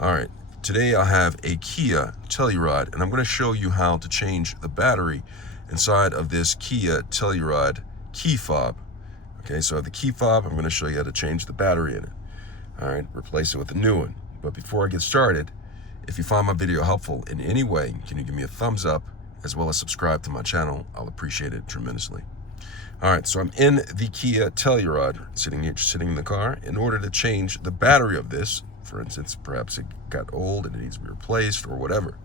All right, today I have a Kia Telluride, and I'm going to show you how to change the battery inside of this Kia Telluride key fob. Okay, so I have the key fob. I'm going to show you how to change the battery in it. All right, replace it with a new one. But before I get started, if you find my video helpful in any way, can you give me a thumbs up as well as subscribe to my channel? I'll appreciate it tremendously. All right, so I'm in the Kia Telluride, sitting in the car. In order to change the battery of this, for instance, perhaps it got old and it needs to be replaced or whatever,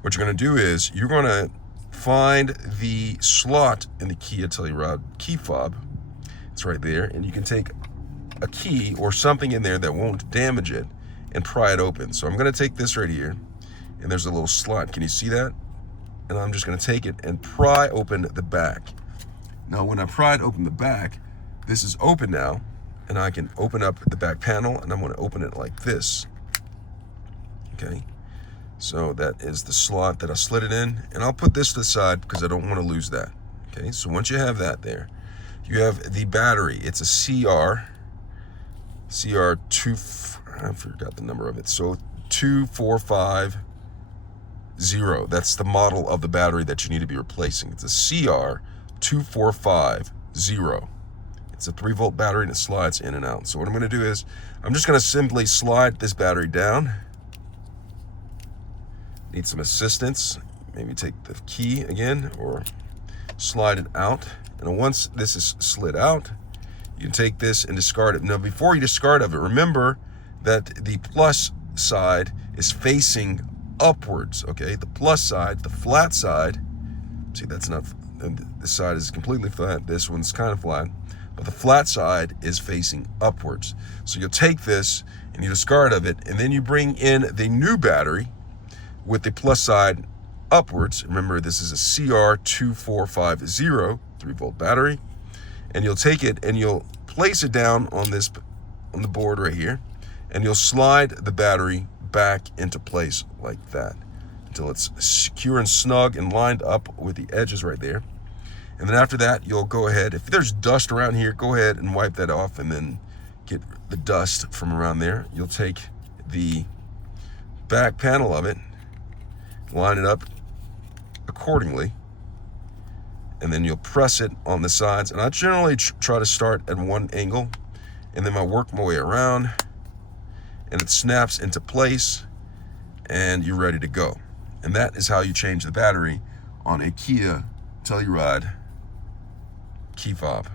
what you're going to do is you're going to find the slot in the Kia Telluride key fob. It's right there, and you can take a key or something in there that won't damage it and pry it open. So I'm going to take this right here, and there's a little slot. Can you see that? And I'm just going to take it and pry open the back. Now, when I pried open the back, this is open now, and I can open up the back panel, and I'm going to open it like this. Okay, so that is the slot that I slid it in, and I'll put this to the side because I don't want to lose that. Okay, so once you have that there, you have the battery. It's a CR2, I forgot the number of it, so 2450. That's the model of the battery that you need to be replacing. It's a CR2450. It's a 3-volt battery, and it slides in and out. So what I'm going to do is I'm just going to simply slide this battery down. Need some assistance. Maybe take the key again or slide it out. And once this is slid out, you can take this and discard it. Now, before you discard of it, remember that the plus side is facing upwards. Okay, the plus side, the flat side. See, that's not. This side is completely flat. This one's kind of flat. But the flat side is facing upwards. So you'll take this and you discard of it, and then you bring in the new battery with the plus side upwards. Remember, this is a CR2450 3-volt battery, and you'll take it and you'll place it down on the board right here, and you'll slide the battery back into place like that until it's secure and snug and lined up with the edges right there. And then after that, you'll go ahead, if there's dust around here, go ahead and wipe that off and then get the dust from around there. You'll take the back panel of it, line it up accordingly, and then you'll press it on the sides. And I generally try to start at one angle, and then I work my way around, and it snaps into place, and you're ready to go. And that is how you change the battery on a Kia Telluride key fob.